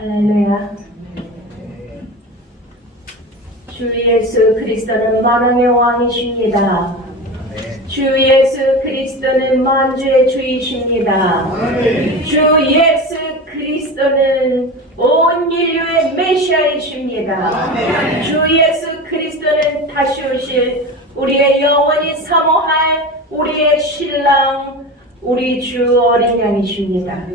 할렐루야. 주 예수 그리스도는 만왕의 왕이십니다. 주 예수 그리스도는 만주의 주이십니다. 주 예수 그리스도는 온 인류의 메시아이십니다. 주 예수 그리스도는 다시 오실 우리의 영원히 사모할 우리의 신랑, 우리 주 어린 양이십니다.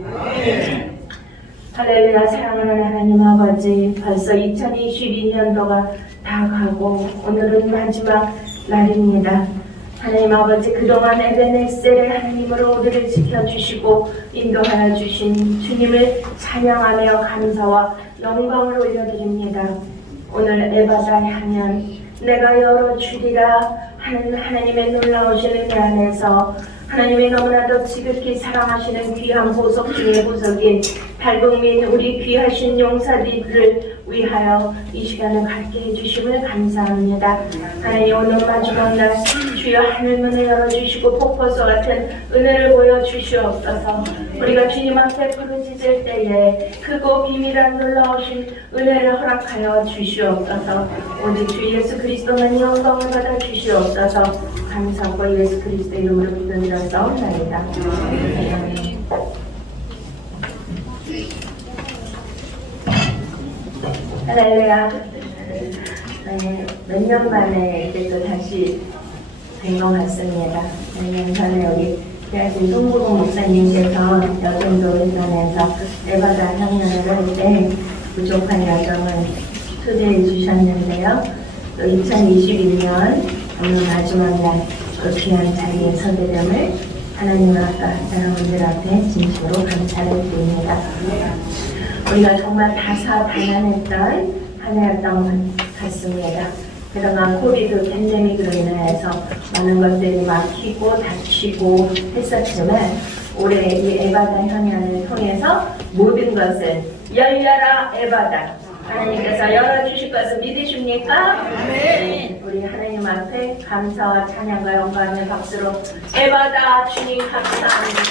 할렐루야. 사랑하는 하나님 아버지, 벌써 2022년도가 다 가고 오늘은 마지막 날입니다. 하나님 아버지, 그동안 에베네셀의 하나님으로 우리를 지켜주시고 인도하여 주신 주님을 찬양하며 감사와 영광을 올려드립니다. 오늘 에바다 향연 내가 열어주리라 하는 하나님의 놀라우신 은혜 안에서 하나님의 너무나도 지극히 사랑하시는 귀한 보석 중의 보석인 달봉민 우리 귀하신 용사들을 위하여 이 시간을 갖게 해주심을 감사합니다. 하나님, 오늘 마지막 날 주여 하늘문을 열어주시고 폭포수 같은 은혜를 보여주시옵소서. 우리가 주님 앞에 부르짖을 때에 크고 비밀한 놀라우신 은혜를 허락하여 주시옵소서. 오직 주 예수 그리스도만 영광을 받아 주시옵소서. 감사하고 예수 그리스도 이름으로 기도드렸사옵나이다. 할렐루야. 몇 년 만에 이제 또 다시 뵌 것 같습니다. 몇 년 전에 우리 귀하신 송구봉 목사님께서 여정도회관에서 에바다 향연을 할 때 부족한 여정을 초대해 주셨는데요. 또 2021년 오늘 마지막 날 그 귀한 자리에 서게 됨을 하나님 앞과 여러분들 앞에 진심으로 감사를 드립니다. 우리가 정말 다사다난했던 한 해였던 것 같습니다. 그동안 코비드 팬데믹으로 인해서 많은 것들이 막히고 닫히고 했었지만 올해 이 에바다 향연을 통해서 모든 것을 열려라 에바다, 하나님께서 열어주실 것을 믿으십니까? 네. 우리 하나님 앞에 감사와 찬양과 영광의 박수로 에바다 주님 감사합니다.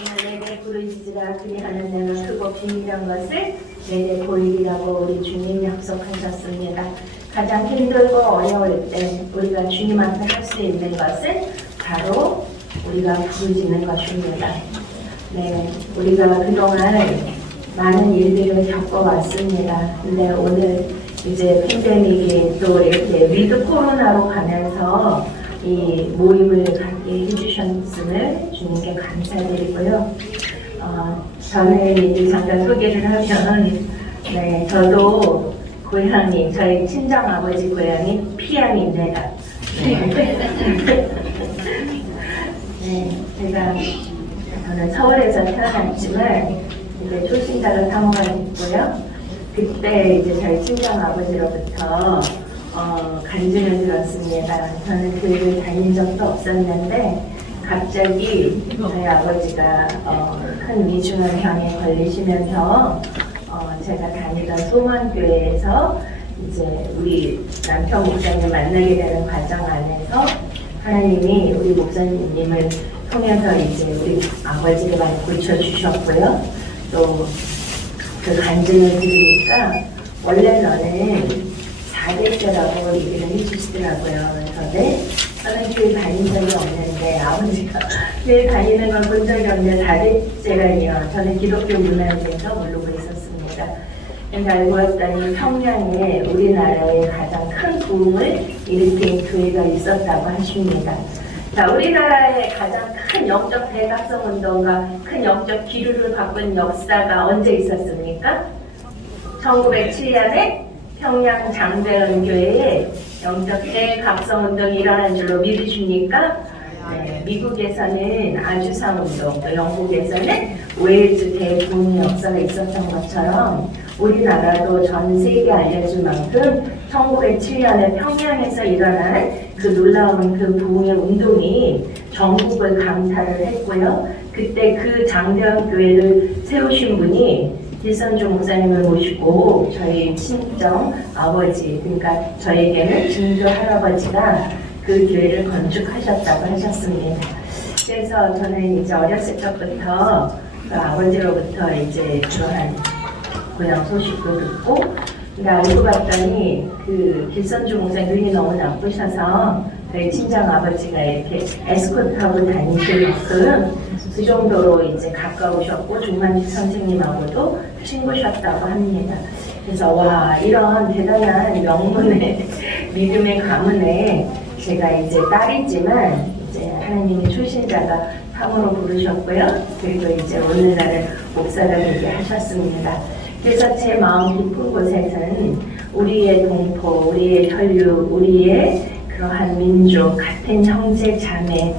오늘 내게 부르짖으라 그리하는 내가 크고 비밀한 것을 내게 보이리라고 우리 주님 약속하셨습니다. 가장 힘들고 어려울 때 우리가 주님 앞에 할 수 있는 것은 바로 우리가 부르짖는 것입니다. 네, 우리가 그동안 많은 일들을 겪어왔습니다. 근데 오늘 이제 팬데믹이 또 이렇게 위드 코로나로 가면서 이 모임을 갖게 해주셨음을 주님께 감사드리고요. 저는 이제 잠깐 소개를 하면, 네, 저도 고향이, 저희 친정 아버지 고향이 피안입니다. 네, 저는 서울에서 태어났지만 이제 초신자로 사모가 됐고요. 그때 이제 저희 친정 아버지로부터 간증을 들었습니다. 저는 교회를 다닌 적도 없었는데 갑자기 저희 아버지가 큰 위중환병에 걸리시면서 제가 다니던 소망교회에서 이제 우리 남편 목사님 만나게 되는 과정 안에서 하나님이 우리 목사님을 통해서 이제 우리 아버지를 많이 고쳐주셨고요. 또 그 간증을 들으니까 원래 너는 4대째라고 얘기를 해주시더라고요. 그래서 저는 교회 다닌 적이 없는데 아버지가 교회 다니는 걸 본 적이 없는데 4대째라니요. 저는 기독교 문화에 대해서 모르고 있었습니다. 근데 알고 봤더니 평양에 우리나라의 가장 큰 부흥을 일으킨 교회가 있었다고 하십니다. 자, 우리나라의 가장 큰 영적 대각성 운동과 큰 영적 기류를 바꾼 역사가 언제 있었습니까? 1907년에 평양 장대현 교회에 영적 대각성 운동이 일어난 줄로 믿으십니까? 네, 미국에서는 아주상 운동, 또 영국에서는 웨일즈 대부흥 역사가 있었던 것처럼 우리나라도 전 세계에 알려진 만큼 1907년에 평양에서 일어난 그 놀라운 그 부흥의 운동이 전국을 강타를 했고요. 그때 그 장대현 교회를 세우신 분이 길선주 목사님을 모시고 저희 친정 아버지, 그러니까 저에게는 증조 할아버지가 그 교회를 건축하셨다고 하셨습니다. 그래서 저는 이제 어렸을 적부터 아버지로부터 이제 그러한 고향 소식도 듣고, 알고 봤더니 그 길선주 목사 눈이 너무 나쁘셔서 저희 친정 아버지가 이렇게 에스코트하고 다니시게끔 그 정도로 이제 가까우셨고 중만식 선생님하고도 친구셨다고 합니다. 그래서 와, 이런 대단한 명문의 믿음의 가문에 제가 이제 딸이지만 이제 하나님이 출신자가 상으로 부르셨고요. 그리고 이제 오늘날은 목사가 되게 하셨습니다. 그래서 제 마음 깊은 곳에는 우리의 동포, 우리의 혈육, 우리의 그러한 민족, 같은 형제, 자매,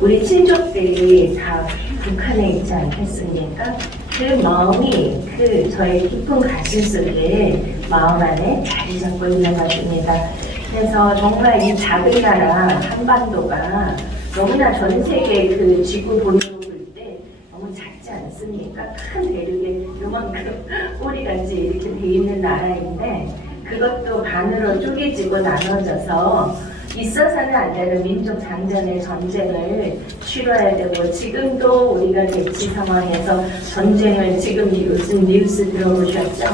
우리 친족들이 다 북한에 있지 않겠습니까? 그 마음이 저의 깊은 가슴 속에 마음 안에 자리 잡고 있는 것입니다. 그래서 정말 이 작은 나라 한반도가 너무나 전 세계 그 지구 본으로 볼 때 너무 작지 않습니까? 큰 대륙에 요만큼 꼬리같이 이렇게 돼 있는 나라인데 그것도 반으로 쪼개지고 나눠져서 있어서는 안 되는 민족 장전의 전쟁을 치러야 되고 지금도 우리가 대치 상황에서 전쟁을 지금 요즘 뉴스 들어보셨죠?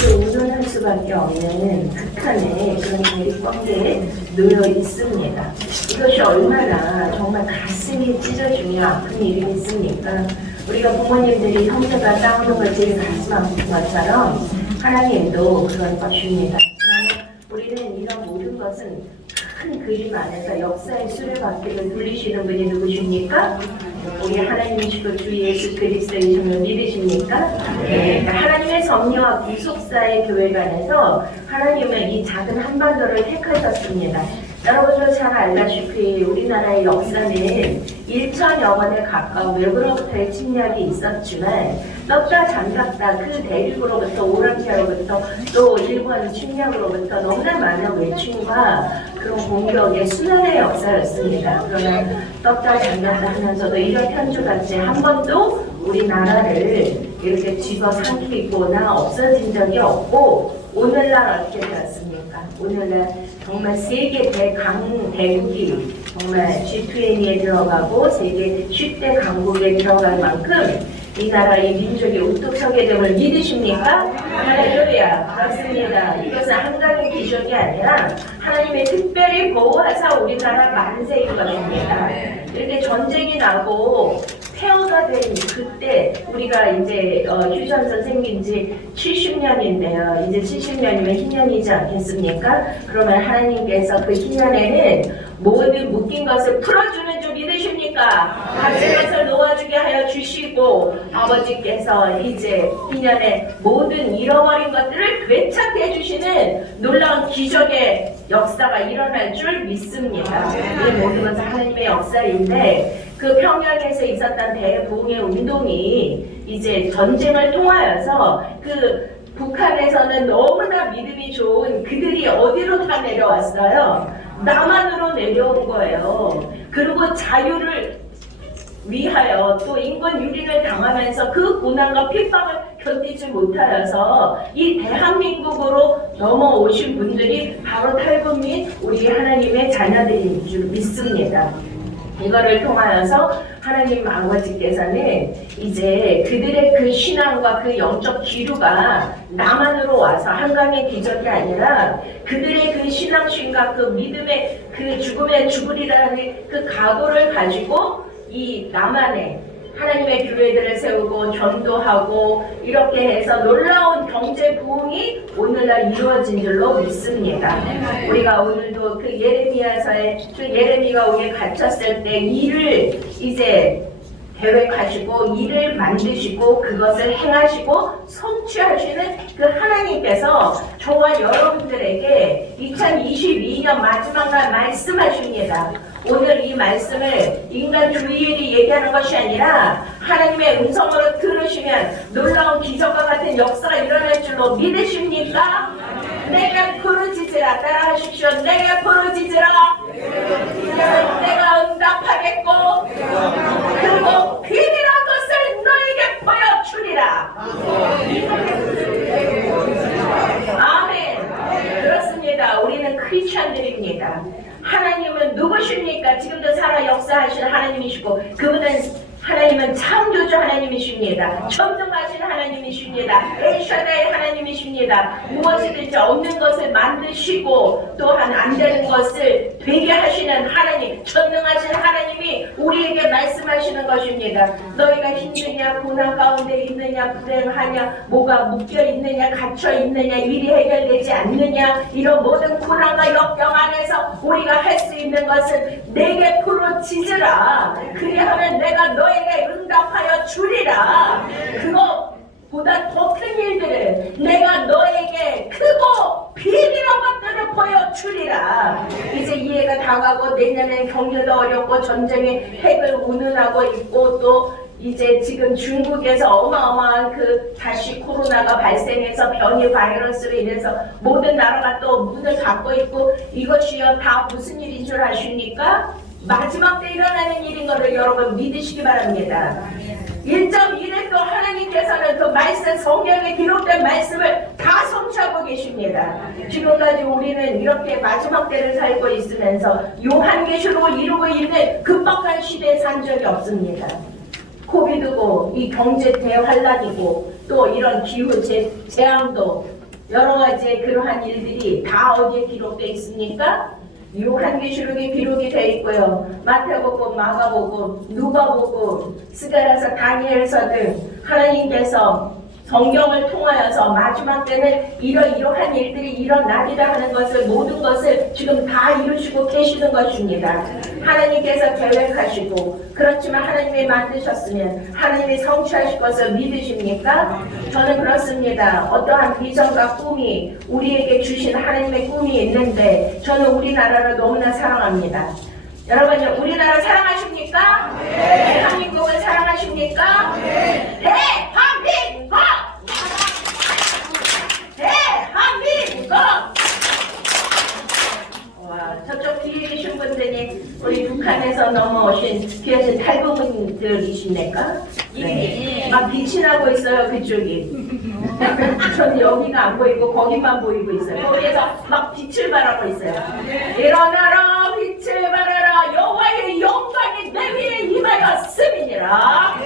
의존할 수밖에 없는 극한의 그런 대립관계에 놓여 있습니다. 이것이 얼마나 정말 가슴이 찢어지며 아픈 일이겠습니까? 우리가 부모님들이 형제가 싸우는 걸 제일 가슴 아픈 것처럼 하나님도 그런 것입니다. 우리는 이런 모든 것은 큰 그림 안에서 역사의 수레바퀴를 돌리시는 분이 누구십니까? 우리 하나님이시고 주 예수 그리스도이심을 믿으십니까? 네. 하나님의 섭리와 구속사의 교회관에서 하나님은 이 작은 한반도를 택하셨습니다. 여러분도 잘 알다시피 우리나라의 역사는 1천여 번에 가까운 외부로부터의 침략이 있었지만 떴다 잠갔다 그 대륙으로부터 오랑캐로부터 또 일본 침략으로부터 너무나 많은 외침과 그런 공격의 순환의 역사였습니다. 그러나 떴다 잠갔다 하면서도 이런 편주같이 한 번도 우리나라를 이렇게 집어삼키거나 없어진 적이 없고 오늘날 어떻게 되었습니까? 오늘날 정말 세계 대국이 정말 G20에 들어가고 세계 10대 강국에 들어갈 만큼 이 나라의 민족이 우뚝 서게 됨을 믿으십니까? 할렐루야. 그렇습니다. 이것은 한강의 기적이 아니라 하나님의 특별히 보호하사 우리나라 만세인 것입니다. 이렇게 전쟁이 나고 폐허가 된 그때 우리가 이제 휴전 선생님 지 70년인데요. 이제 70년이면 희년이지 않겠습니까? 그러면 하나님께서 그 희년에는 모든 묶인 것을 풀어주는 줄 믿으십니까? 갇힌 것을 놓아주게 하여 주시고 아버지께서 이제 희년에 모든 잃어버린 것들을 되찾게 해주시는 놀라운 기적의 역사가 일어날 줄 믿습니다. 이 모든 것은 하나님의 역사인데 그 평양에서 있었던 대붕의 운동이 이제 전쟁을 통하여서 그 북한에서는 너무나 믿음이 좋은 그들이 어디로 다 내려왔어요? 남한으로 내려온 거예요. 그리고 자유를 위하여 또 인권 유린을 당하면서 그 고난과 핍박을 견디지 못하여서 이 대한민국으로 넘어오신 분들이 바로 탈북민 우리 하나님의 자녀들인 줄 믿습니다. 이거를 통하여서 하나님 아버지께서는 이제 그들의 그 신앙과 그 영적 기류가 남한으로 와서 한강의 기적이 아니라 그들의 그 신앙심과 그 믿음의 그 죽음에 죽으리라는 그 각오를 가지고 이 남한에 하나님의 교회들을 세우고 전도하고 이렇게 해서 놀라운 경제 부흥이 오늘날 이루어진 줄로 믿습니다. 우리가 오늘도 그 예레미야서에 그 예레미가 우리에 갇혔을 때 일을 이제 계획하시고 일을 만드시고 그것을 행하시고 성취하시는 그 하나님께서 저와 여러분들에게 2022년 마지막 날 말씀하십니다. 오늘 이 말씀을 인간 주의일이 얘기하는 것이 아니라 하나님의 음성으로 들으시면 놀라운 기적과 같은 역사가 일어날 줄로 믿으십니까? 내가 부르짖으라. 따라하십시오. 내가 부르짖으라. 내가 응답하겠고 그리고 비밀한 것을 너에게 보여주리라. 아멘. 그렇습니다. 우리는 크리스천들입니다. 하나님은 누구십니까? 지금도 살아 역사하시는 하나님이 하나님이시고 하나님은 창조주 하나님이십니다. 전능하신 하나님이십니다. 엘샤다의 하나님이십니다. 무엇이든지 없는 것을 만드시고 또한 안 되는 것을 되게 하시는 하나님, 전능하신 하나님이 우리에게 말씀하시는 것입니다. 너희가 힘드냐, 고난 가운데 있느냐, 불행하냐, 뭐가 묶여 있느냐, 갇혀 있느냐, 일이 해결되지 않느냐, 이런 모든 고난과 역경 안에서 우리가 할 수 있는 것은 내게 부르짖으라. 그리하면 내가 너에게 응답하여 주리라. 그거보다 더 큰 일들을 내가 너에게 크고 비밀한 것들을 보여주리라. 이제 이해가 다가고 내년엔 경제도 어렵고 전쟁의 핵을 운운하고 있고 또 이제 지금 중국에서 어마어마한 다시 코로나가 발생해서 변이 바이러스로 인해서 모든 나라가 또 문을 닫고 있고 이것이요 다 무슨 일인 줄 아십니까? 마지막 때 일어나는 일인 것을 여러분 믿으시기 바랍니다. 1.1에 또 하나님께서는 그 말씀, 성경에 기록된 말씀을 다 성취하고 계십니다. 지금까지 우리는 이렇게 마지막 때를 살고 있으면서 요한계시록을 이루고 있는 급박한 시대에 산 적이 없습니다. 코비드고 이 경제 대환란이고 또 이런 기후 재앙도 여러 가지 그러한 일들이 다 어디에 기록되어 있습니까? 요한계시록에 기록이 되어 있고요. 마태복음, 마가복음, 누가복음, 스가랴서, 다니엘서 등 하나님께서 성경을 통하여서 마지막 때는 이러한 일들이 일어나리라 하는 것을 모든 것을 지금 다 이루시고 계시는 것입니다. 하나님께서 계획하시고 그렇지만 하나님이 만드셨으면 하나님이 성취하실 것을 믿으십니까? 저는 그렇습니다. 어떠한 비전과 꿈이 우리에게 주신 하나님의 꿈이 있는데 저는 우리나라를 너무나 사랑합니다. 여러분 우리나라 사랑하십니까? 네. 대한민국을 사랑하십니까? 네. 대한민국! 대한민국! 와, 저쪽 뒤에 계신 분들이 우리 북한에서 넘어오신 귀하신 탈북민들이십니까? 네. 막 빛이 나고 있어요, 그쪽이. 저는 여기가 안 보이고 거기만 보이고 있어요. 거기에서 막 빛을 발하고 있어요. 일어나라 빛을 발하라 여호와의 영광이 내 위에 임하였음이니라.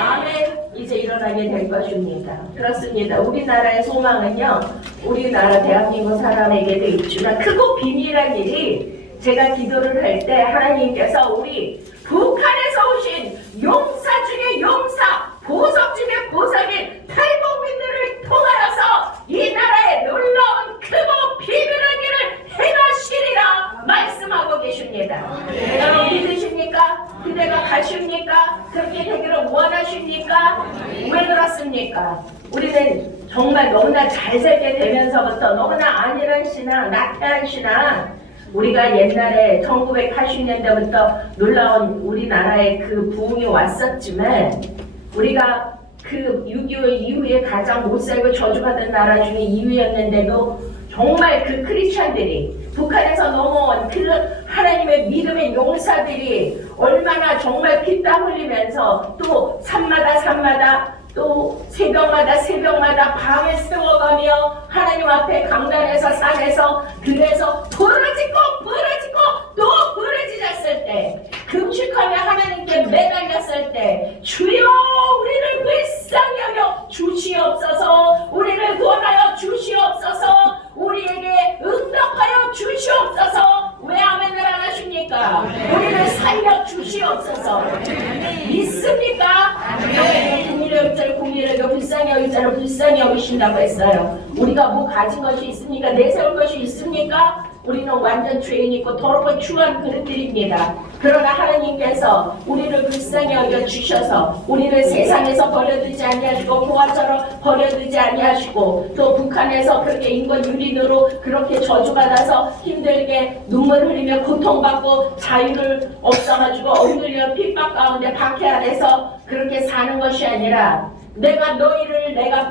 아멘. 이제 일어나게 될 것입니다. 그렇습니다. 우리나라의 소망은요, 우리나라 대한민국 사람에게도 있지만 크고 비밀한 일이 제가 기도를 할 때 하나님께서 우리 북한에서 오신 용사 중에 용사, 보석 중에 보석인 탈북민들을 통하여서 이 나라에 놀라운 크고 비밀한 일을 행하시리라 말씀하고 계십니다. 여러분 믿으십니까? 그대가 가십니까? 그렇게 되기를 원하십니까? 왜 그렇습니까? 우리는 정말 너무나 잘 살게 되면서부터 너무나 안일한 신앙, 나태한 신앙, 우리가 옛날에 1980년대부터 놀라운 우리나라에 그 부흥이 왔었지만 우리가 그 6.25 이후에 가장 못살고 저주받은 나라 중에 2위였는데도 정말 그 크리스찬들이 북한에서 넘어온 그 하나님의 믿음의 용사들이 얼마나 정말 피땀 흘리면서 또 산마다 또 새벽마다 밤을 세워가며 하나님 앞에 강단에서 산에서 들에서 부르짖고 또 부르짖었을 때 금식하며 하나님께 매달렸을 때 주여 우리를 불쌍히 여겨 주시옵소서 우리를 구원하여 주시옵소서 우리에게 응답하여 주시옵소서 왜 아멘을 안 하십니까? 우리를 살려 주시옵소서 믿습니까? 국민의 의자를 국민의 여겨 불쌍히 여길 자를 불쌍히 여기신다고 했어요. 우리가 뭐 가진 것이 있습니까? 내세울 것이 있습니까? 우리는 완전 죄인 있고 더럽고 추한 그릇들입니다. 그러나 하나님께서 우리를 불쌍히 여겨 주셔서 우리를 세상에서 버려두지 아니하시고 고아처럼 버려두지 아니하시고 또 북한에서 그렇게 인권 유린으로 그렇게 저주받아서 힘들게 눈물 흘리며 고통받고 자유를 없어가지고 억눌려 핍박 가운데 박해 아래서 그렇게 사는 것이 아니라 내가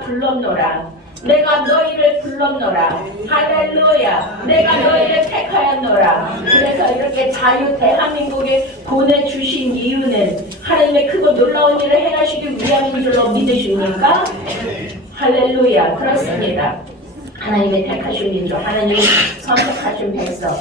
불렀노라. 내가 너희를 불렀노라. 할렐루야. 내가 너희를 택하였노라. 그래서 이렇게 자유 대한민국에 보내주신 이유는 하나님의 크고 놀라운 일을 행하시기 위함인 줄로 믿으십니까? 할렐루야. 그렇습니다. 하나님의 택하신 민족, 하나님의 선택하신 백성.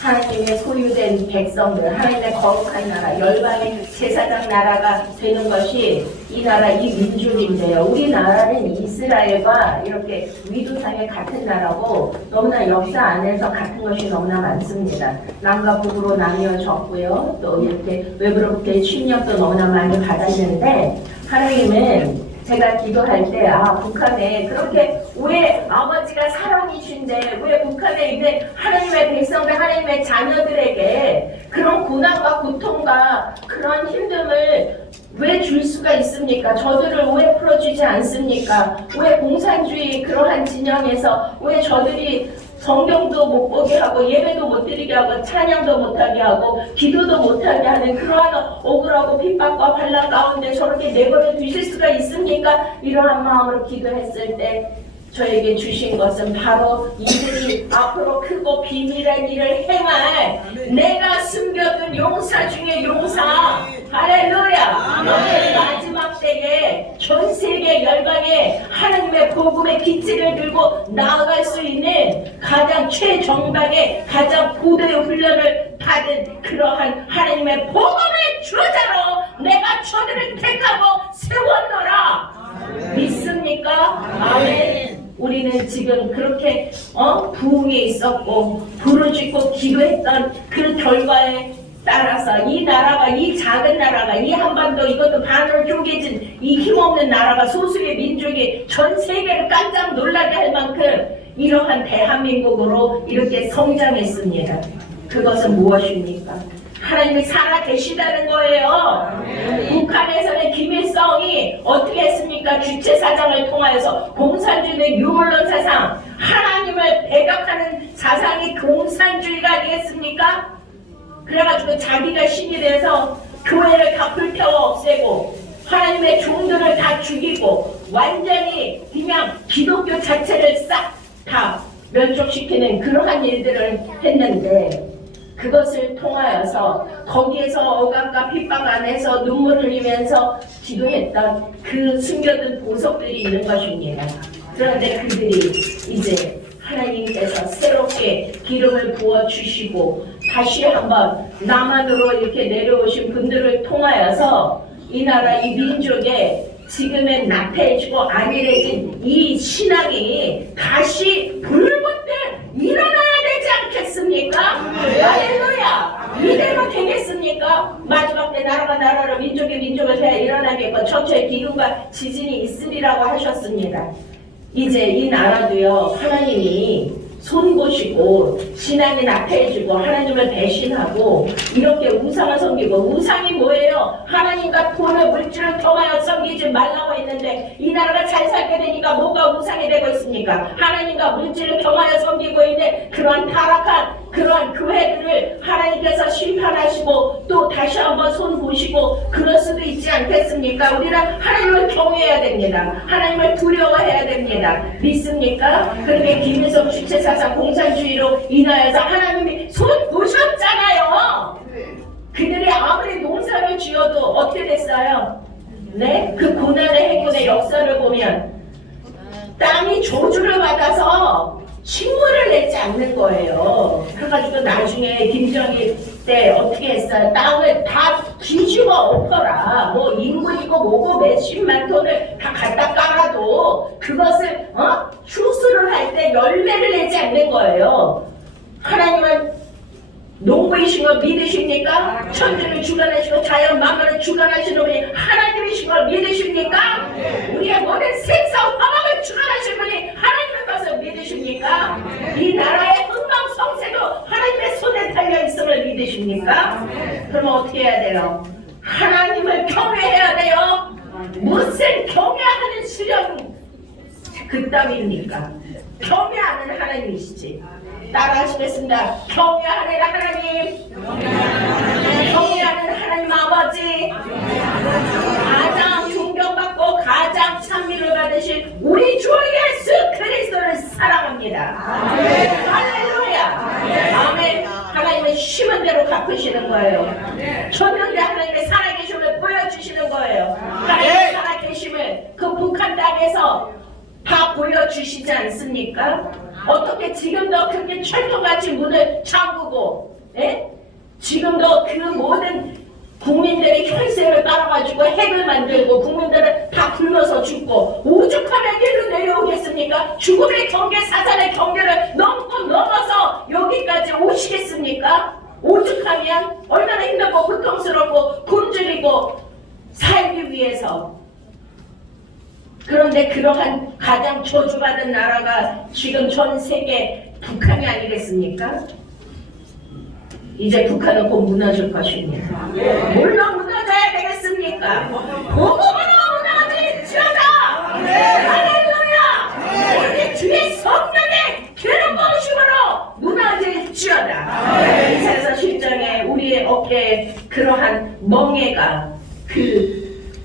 하나님의 소유된 백성들, 하나님의 거룩한 나라, 열방의 제사장 나라가 되는 것이 이 나라, 이 민족인데요. 우리나라는 이스라엘과 이렇게 위도상의 같은 나라고 너무나 역사 안에서 같은 것이 너무나 많습니다. 남과 북으로 나뉘어졌고요. 또 이렇게 외부로부터의 침략도 너무나 많이 받았는데 하나님은 제가 기도할 때, 북한에 그렇게 왜 아버지가 사랑이신데 왜 북한에 있는 하나님의 백성들, 하나님의 자녀들에게 그런 고난과 고통과 그런 힘듦을 왜 줄 수가 있습니까? 저들을 왜 풀어주지 않습니까? 왜 공산주의 그러한 진영에서 왜 저들이 성경도 못 보게 하고 예배도 못 드리게 하고 찬양도 못하게 하고 기도도 못하게 하는 그러한 억울하고 핍박과 반란 가운데 저렇게 내버려 두실 수가 있습니까? 이러한 마음으로 기도했을 때 저에게 주신 것은 바로 이들이 앞으로 크고 비밀한 일을 행할 내가 숨겨둔 용사 중에 용사. 할렐루야. 마지막 때에 전 세계 열방에 하나님의 복음의 빛을 들고 나아갈 수 있는 가장 최정방의 가장 고도의 훈련을 받은 그러한 하나님의 복음의 주자로 내가 저들을 택하고 세웠노라. 믿습니까? 아멘. 우리는 지금 그렇게 부흥에 있었고 부르짖고 기도했던 그 결과에 따라서 이 나라가, 이 작은 나라가, 이 한반도, 이것도 반으로 쪼개진 이 힘없는 나라가, 소수의 민족이 전 세계를 깜짝 놀라게 할 만큼 이러한 대한민국으로 이렇게 성장했습니다. 그것은 무엇입니까? 하나님이 살아계시다는 거예요. 북한에서는 김일성이 어떻게 했습니까? 주체사상을 통하여서 공산주의는 유물론 사상, 하나님을 배격하는 사상이 공산주의가 아니겠습니까? 그래가지고 자기가 신이 돼서 교회를 다 불태워 없애고 하나님의 종들을 다 죽이고 완전히 그냥 기독교 자체를 싹 다 멸족시키는 그러한 일들을 했는데 그것을 통하여서 거기에서 억압과 핍박 안에서 눈물 흘리면서 기도했던 그 숨겨둔 보석들이 있는 것입니다. 그런데 그들이 이제 하나님께서 새롭게 기름을 부어주시고 다시 한번 남한으로 이렇게 내려오신 분들을 통하여서 이 나라, 이 민족에 지금은 나태해지고 안일해진 이 신앙이 다시 불붙듯 일어나야 되지 않겠습니까? 할렐루야! 이대로 되겠습니까? 마지막 때 나라가 나라를, 민족이 민족을 해야 일어나겠고 천천히 기근과 지진이 있으리라고 하셨습니다. 이제 이 나라도요, 하나님이 손보시고 신앙이 나태해지고 하나님을 배신하고 이렇게 우상을 섬기고, 우상이 뭐예요? 하나님과 돈을, 물질을 통하여 섬기지 말라고 했는데 이 나라가 잘 살게 되니까 뭐가 우상이 되고 있습니까? 하나님과 물질을 통하여 섬기고 있는 그러한 타락한 그러한 교회들을 하나님께서 심판하시고 또 다시 한번 손 보시고 그럴 수도 있지 않겠습니까? 우리는 하나님을 경외해야 됩니다. 하나님을 두려워해야 됩니다. 믿습니까? 그렇게 김일성 주체사상 공산주의로 인하여서 하나님이 손 보셨잖아요. 그들이 아무리 농사를 지어도 어떻게 됐어요? 네? 그 고난의 행군의 역사를 보면 땅이 저주를 받아서 식물을 내지 않는 거예요. 그래가지고 나중에 김정일 때 어떻게 했어요? 땅을 다 뒤집어 엎어라. 뭐 인구이고 뭐고 몇십만 톤을 다 갖다 깔아도 그것을 추수를 할 때 열매를 내지 않는 거예요. 하나님은 농부이신 걸 믿으십니까? 천지를 주관하시고 자연 만물을 주관하시는 분이 하나님이신 걸 믿으십니까? 우리의 모든 생사 화목을 주관하시는 분이 하나님의 것을 믿으십니까? 이 나라의 흥망성쇠도 하나님의 손에 달려있음을 믿으십니까? 그러면 어떻게 해야 돼요? 하나님을 경외해야 돼요. 무슨 경외하는 수령 그따위입니까? 경외하는 하나님이시지. 따라하시겠습니다. 경외하는 하나님, 경외하는 하나님 아버지, 가장 존경받고 가장 찬미를 받으신 우리 주 예수 그리스도를 사랑합니다. 할렐루야. 아멘. 하나님은 심은 대로 갚으시는 거예요. 줬는데 하나님의 살아계심을 보여주시는 거예요. 하나님의 살아계심을 그 북한 땅에서 다 보여주시지 않습니까? 어떻게 지금도 그렇게 철통같이 문을 잠그고, 예? 지금도 그 모든 국민들의 혈세를 깔아가지고 핵을 만들고 국민들을 다 굶어서 죽고 오죽하면 일로 내려오겠습니까? 죽음의 경계, 사살의 경계를 넘어서 여기까지 오시겠습니까? 오죽하면 얼마나 힘들고 고통스럽고 굶주리고 살기 위해서. 그런데 그러한 가장 저주받은 나라가 지금 전 세계 북한이 아니겠습니까? 이제 북한은 곧 무너질 것입니다. 물론 무너져야 되겠습니까? 복음으로 무너질지어다. 할렐루야. 우리 주의 성령의 기름 부으심으로 무너질지어다. 이사야서 10장에 우리의 어깨에 그러한 멍에가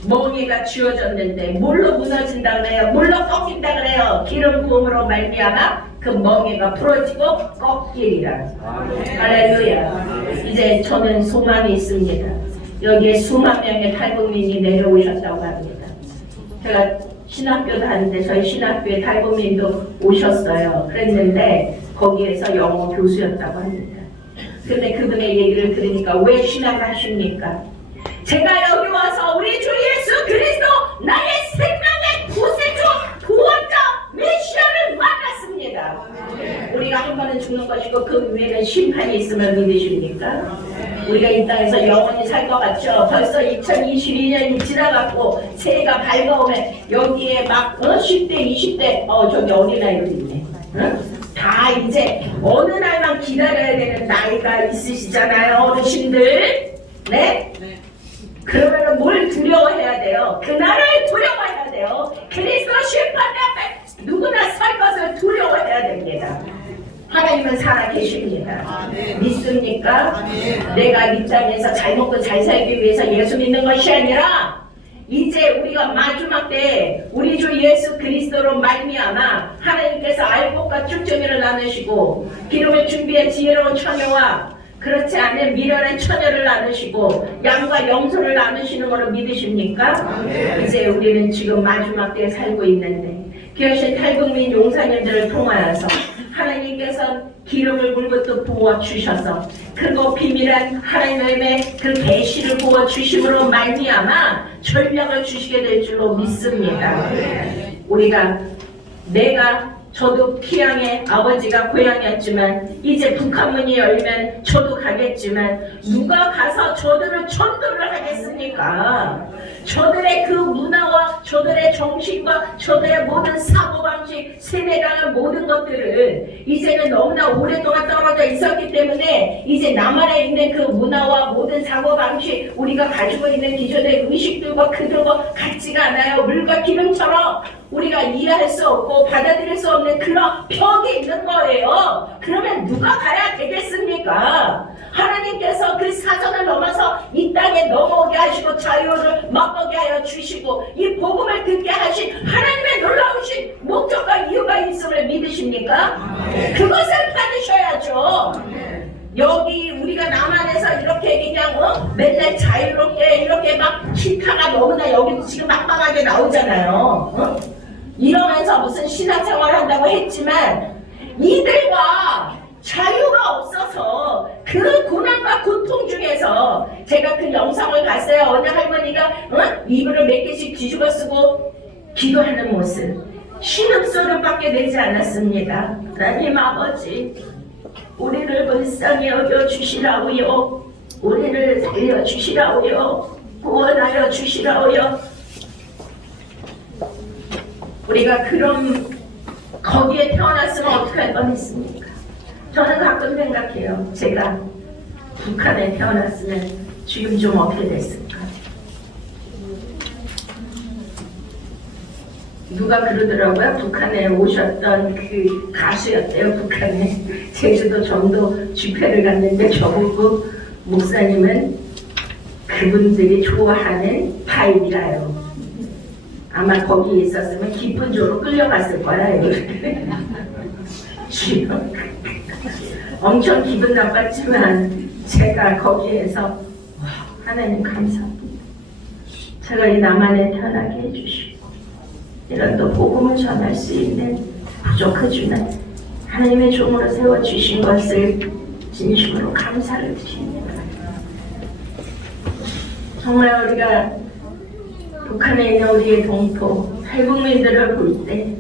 멍에가 쥐어졌는데 뭘로 무너진다 그래요? 뭘로 꺾인다 그래요? 기름 부음으로 말미암아 그 멍에가 풀어지고 꺾이리라. 할렐루야. 이제 저는 소망이 있습니다. 여기에 수만 명의 탈북민이 내려오셨다고 합니다. 제가 신학교도 하는데 저희 신학교에 탈북민도 오셨어요. 그랬는데 거기에서 영어 교수였다고 합니다. 근데 그분의 얘기를 들으니까 왜 신학을 하십니까? 제가 여기 와서 우리 주 예수 그리스도 나의 생명의 구세주 구원자 메시아를 만났습니다. 우리가 한 번은 죽는 것이고 그 위에는 심판이 있음을 믿으십니까? 우리가 이 땅에서 영원히 살 것 같죠? 벌써 2022년이 지나갔고 새해가 밝아오면 여기에 막 10대 20대 저기 어린아이도 있네. 다 이제 어느 날만 기다려야 되는 나이가 있으시잖아요, 어르신들. 네? 그러면 뭘 두려워해야 돼요? 그날을 두려워해야 돼요. 그리스도 심판대 앞에 누구나 설 것을 두려워해야 됩니다. 하나님은 살아계십니다. 믿습니까? 내가 이 땅에서 잘 먹고 잘 살기 위해서 예수 믿는 것이 아니라 이제 우리가 마지막 때에 우리 주 예수 그리스도로 말미암아 하나님께서 알곡과 쭉정이를 나누시고 기름을 준비해 지혜로운 처녀와 그렇지 않은 미련한 처녀를 나누시고 양과 염소를 나누시는 걸로 믿으십니까? 이제 우리는 지금 마지막 때에 살고 있는데 귀하신 탈북민 용사님들을 통하여서 하나님께서 기름을 물부터 부어주셔서 그리고 비밀한 하나님의 그 계시를 부어주심으로 말미암아 전략을 주시게 될 줄로 믿습니다. 우리가 저도 피양의 아버지가 고향이었지만 이제 북한문이 열면 저도 가겠지만 누가 가서 저들을 전도를 하겠습니까? 저들의 그 문화와 저들의 정신과 저들의 모든 사고방식, 세대라는 모든 것들을 이제는 너무나 오랫동안 떨어져 있었기 때문에 이제 남한에 있는 그 문화와 모든 사고방식, 우리가 가지고 있는 기존의 의식들과 그들과 같지가 않아요. 물과 기름처럼 우리가 이해할 수 없고 받아들일 수 없는 그런 벽이 있는 거예요. 그러면 누가 가야 되겠습니까? 하나님께서 그 사전을 넘어서 이 땅에 넘어오게 하시고 자유를 맛보게 하여 주시고 이 복음을 듣게 하신 하나님의 놀라우신 목적과 이유가 있음을 믿으십니까? 그것을 받으셔야죠. 여기 우리가 남한에서 이렇게 그냥 맨날 자유롭게 이렇게 막 기타가 너무나 여기도 지금 막막하게 나오잖아요. 이러면서 무슨 신앙생활 한다고 했지만 이들과 자유가 없어서 그 고난과 고통 중에서 제가 그 영상을 봤어요. 어느 할머니가 이불을 몇 개씩 뒤집어 쓰고 기도하는 모습, 신음소리밖에 내지 않았습니다. 하나님 아버지, 우리를 불쌍히 여겨주시라오요, 우리를 살려주시라오요, 구원하여 주시라오요. 우리가 그런 거기에 태어났으면 어떻게 할 뻔했습니까? 저는 가끔 생각해요. 제가 북한에 태어났으면 지금 좀 어떻게 됐을까? 누가 그러더라고요. 북한에 오셨던 그 가수였대요. 북한에 제주도 정도 집회를 갔는데 저보고 목사님은 그분들이 좋아하는 파이비라요. 아마 거기에 있었으면 깊은 조로 끌려갔을 거야. 엄청 기분 나빴지만 제가 거기에서 하나님 감사합니다. 제가 이 남한에 태어나게 해주시고 이런 또 복음을 전할 수 있는 부족해주는 하나님의 종으로 세워주신 것을 진심으로 감사를 드립니다. 정말 우리가 북한에 있는 우리의 동포, 탈북민들을 볼 때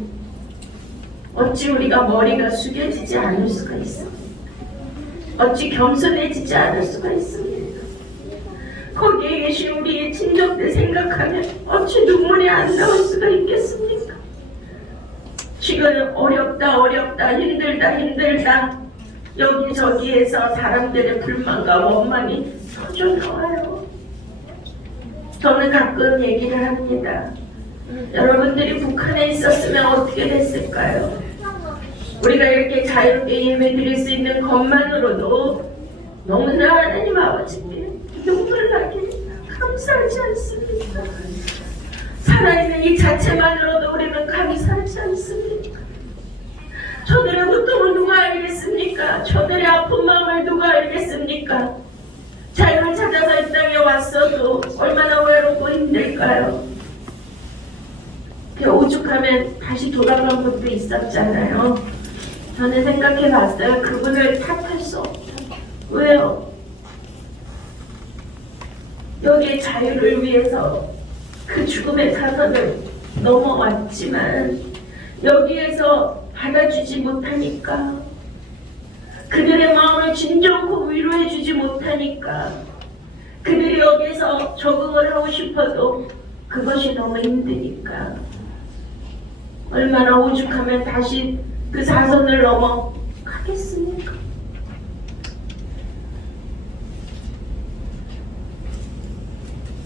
어찌 우리가 머리가 숙여지지 않을 수가 있어? 어찌 겸손해지지 않을 수가 있습니까? 거기에 계신 우리의 친족들 생각하면 어찌 눈물이 안 나올 수가 있겠습니까? 지금 어렵다 힘들다 여기저기에서 사람들의 불만과 원망이 터져 나와요. 저는 가끔 얘기를 합니다. 여러분들이 북한에 있었으면 어떻게 됐을까요? 우리가 이렇게 자유롭게 예배 드릴 수 있는 것만으로도 너무나 하나님 아버지께 눈물 나게 감사하지 않습니까? 살아있는 이 자체만으로도 우리는 감사하지 않습니까? 저들의 고통을 누가 알겠습니까? 저들의 아픈 마음을 누가 알겠습니까? 자유를 찾아서 이 땅에 왔어도 얼마나 외롭고 힘들까요? 오죽하면 다시 돌아간 분도 있었잖아요. 저는 생각해 봤어요. 그분을 탓할 수 없죠. 왜요? 여기에 자유를 위해서 그 죽음의 사선을 넘어왔지만 여기에서 받아주지 못하니까, 그들의 마음을 진정코 위로해주지 못하니까, 그들이 여기에서 적응을 하고 싶어도 그것이 너무 힘드니까 얼마나 오죽하면 다시 그 사선을 넘어가겠습니까?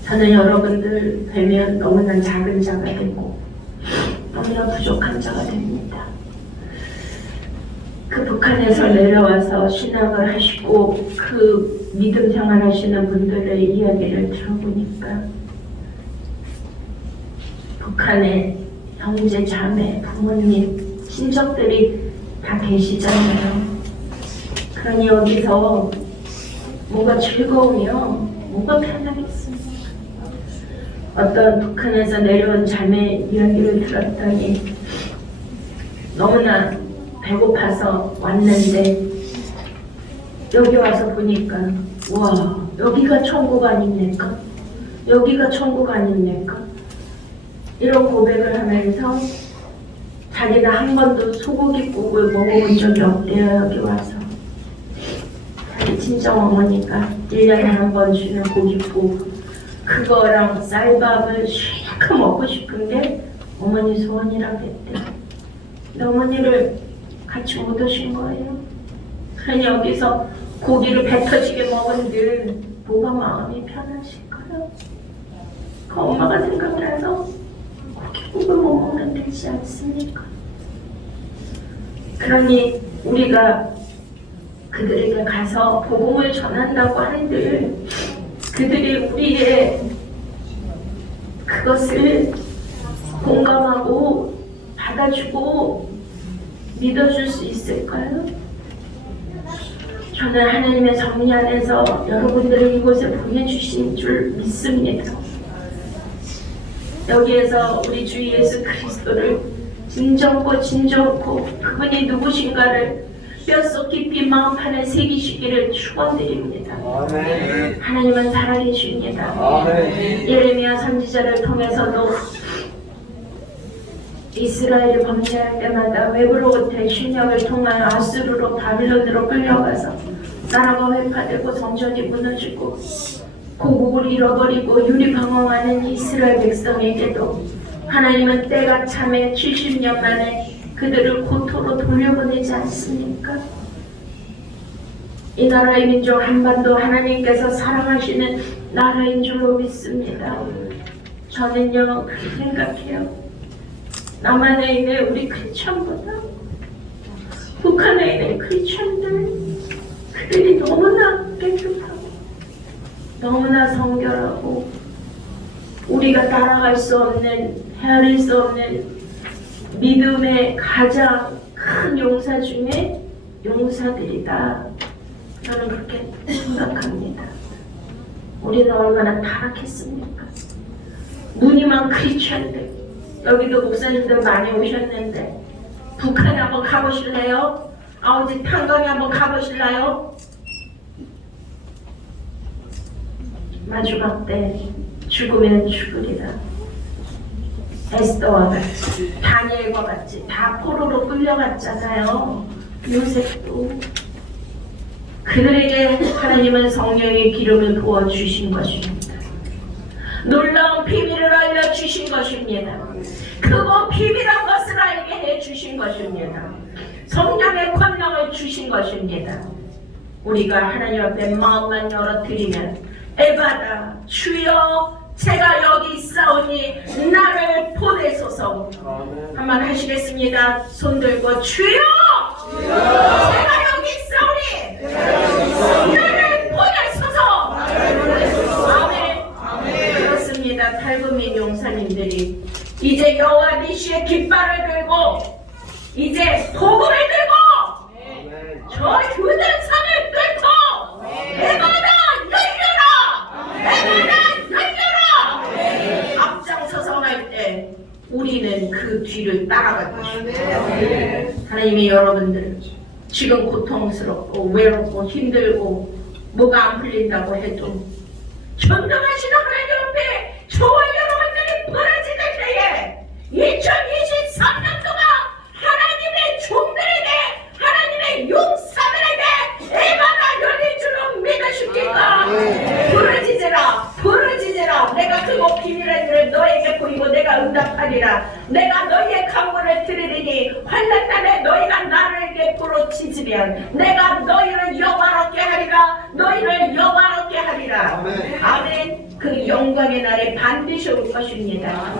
저는 여러분들 뵈면 너무나 작은 자가 되고 너무나 부족한 자가 됩니다. 그 북한에서 내려와서 신앙을 하시고 그 믿음 생활하시는 분들의 이야기를 들어보니까 북한에 형제, 자매, 부모님, 친척들이 다 계시잖아요. 그러니 여기서 뭐가 즐거우며 뭐가 편하겠습니까? 어떤 북한에서 내려온 자매 이야기를 들었더니 너무나 배고파서 왔는데 여기 와서 보니까 와, 여기가 천국 아닙니까? 여기가 천국 아닙니까? 이런 고백을 하면서 자기가 한 번도 소고기국을 먹어본 적이 없대요. 여기 와서 자기 친정어머니가 1년에 한 번 주는 고깃국 그거랑 쌀밥을 실컷 먹고 싶은 게 어머니 소원이라고 했대요. 근데 어머니를 같이 못 오신 거예요. 그러니 여기서 고기를 배 터지게 먹은들 뭐가 마음이 편하실까요? 그 엄마가 생각나서 고깃국을 못 먹는 되지 않습니까? 그러니 우리가 그들에게 가서 복음을 전한다고 한들 그들이 우리의 그것을 공감하고 받아주고 믿어줄 수 있을까요? 저는 하나님의 섭리 안에서 여러분들을 이곳에 보내주신 줄 믿습니다. 여기에서 우리 주 예수 그리스도를 진정코 그분이 누구신가를 뼛속 깊이 마음판에 새기시기를 축원드립니다. 하나님은 살아계십니다. 예레미야 선지자를 통해서도 이스라엘이 범죄할 때마다 외부로부터의 침략을 통하여 아수르로 바빌론으로 끌려가서 나라가 회파되고 성전이 무너지고 고국을 잃어버리고 유리방황하는 이스라엘 백성에게도 하나님은 때가 참에 70년 만에 그들을 고토로 돌려보내지 않습니까? 이 나라의 민족 한반도 하나님께서 사랑하시는 나라인 줄로 믿습니다. 저는요 그렇게 생각해요. 남한에 있는 우리 크리스천보다 북한에 있는 크리스천들 그들이 너무나 깨끗하고 너무나 성결하고 우리가 따라갈 수 없는 헤아릴 수 없는 믿음의 가장 큰 용사 중에 용사들이다. 저는 그렇게 생각합니다. 우리는 얼마나 타락했습니까? 무늬만 크리스천들 여기도 목사님들 많이 오셨는데 북한에 한번 가보실래요? 아버지 탄광에 한번 가보실래요? 마지막 때 죽으면 죽으리라. 에스더와 같이, 다니엘과 같이 다 포로로 끌려갔잖아요. 요셉도. 그들에게 하나님은 성령의 기름을 부어주신 것입니다. 놀라운 비밀을 알려주신 것입니다. 그거 비밀한 것을 알게 해주신 것입니다. 성령의 권능을 주신 것입니다. 우리가 하나님 앞에 마음만 열어드리면 에바다 주여 제가 여기 있사오니 나를 보내소서. 한번 하시겠습니다. 손 들고 주여 제가 여기 있사오니 나를 보내소서. 아멘. 그렇습니다. 탈북민 용사님들이 이제 여호와 니시의 깃발을 들고 이제 복음을 들고 저 유대산을 뚫고 에바다 열려라 앞장서서 갈 때 우리는 그 뒤를 따라갈 것입니다. 하나님이 여러분들 지금 고통스럽고 외롭고 힘들고 뭐가 안 풀린다고 해도 전능하신 하나님 앞에 저와 여러분들이 부러지는 때에 2023년도가 하나님의 종들에게 하나님의 용사들에게 에바가 열릴 줄은 믿으십니까? 부르짖으라 내가 그거 비밀한 일을 너에게 보이고 내가 응답하리라. 내가 너희의 강구를 들으리니 환난 날에 너희가 나에게 부르짖으면 내가 너희를 영화롭게 하리라. 너희를 영화롭게 하리라. 아멘. 그 영광의 날에 반드시 올 것입니다.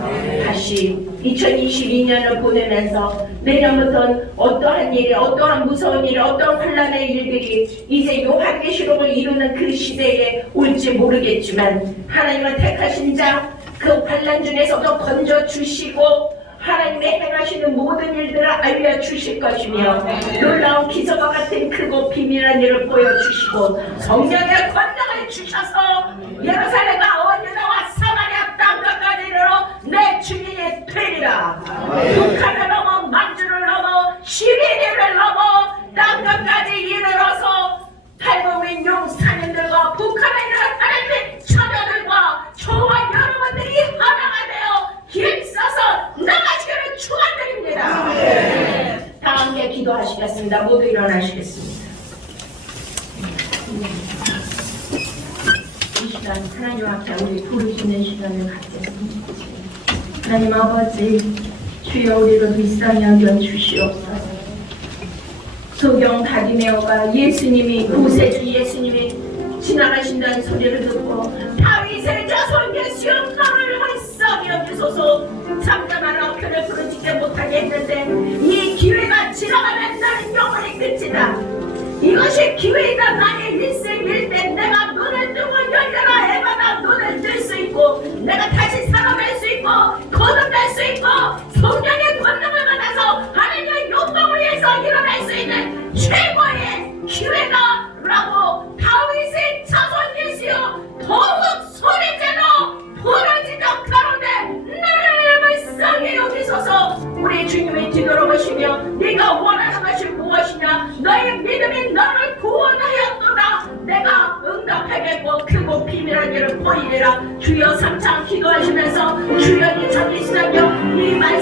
다시 2022년을 보내면서 내년부터는 어떠한 일이, 어떠한 무서운 일, 어떠한 환난의 일들이 이제 요한계시록을 이루는 그 시대에 올지 모르겠지만 하나님은 택하신 자 그 환난 중에서도 건져주시고 하나님의 행하시는 모든 일들을 알려주실 것이며 놀라운 기적과 같은 크고 비밀한 일을 보여주시고 성령의 권능을 주셔서 예루살렘과 어디나와 사마리아 땅끝까지 이르러 내 주민이 되리라. 북한을 넘어 만주를 넘어 시리아를 넘어 땅끝까지 이르러서 탈북민 용사님들과 북한에 있는 하나님의 자녀들과 저와 여러분들이 하나가 되어 힘써서 나가시기를 축원드립니다. 다 함께 기도하시겠습니다. 모두 일어나시겠습니다. 이 시간 하나님 앞에 우리 부르시는 시간을 갖겠습니다. 하나님 아버지 주여 우리를 불쌍히 여겨 주시옵소서. 소경 바디메오가 예수님이 구세주 예수님이 지나가신다는 소리를 듣고 다윗의 자손 예수여 나를 불쌍히 여기소서. 잠잠한 어편을 부르짖지 못하게 했는데 이 기회가 지나가면 나는 영원히 끝이다. 이것이 기회이다. 나의 일생 일대 내가 눈을 뜨고 열려라 해마다 눈을 뜰 수 있고 내가 다시 살아갈 수 있고 거듭날 수 있고 성령의 권능을 받아서 하나님의 용감을 위해서 일어날 수 있는 최고의 기회다 라고 다윗의 자손 예수여 더욱 소리질러 부르짖어 가로되 나를 불쌍히 여기소서. 우리 주님의 뒤돌아보시며 네가 원하는 것이 무엇이냐 너의 믿음이 너를 구원하였도다. 내가 응답하겠고 크고 비밀한 일을 보이리라. 주여 삼창 기도하시면서 주여 이 전이 시작요 이 말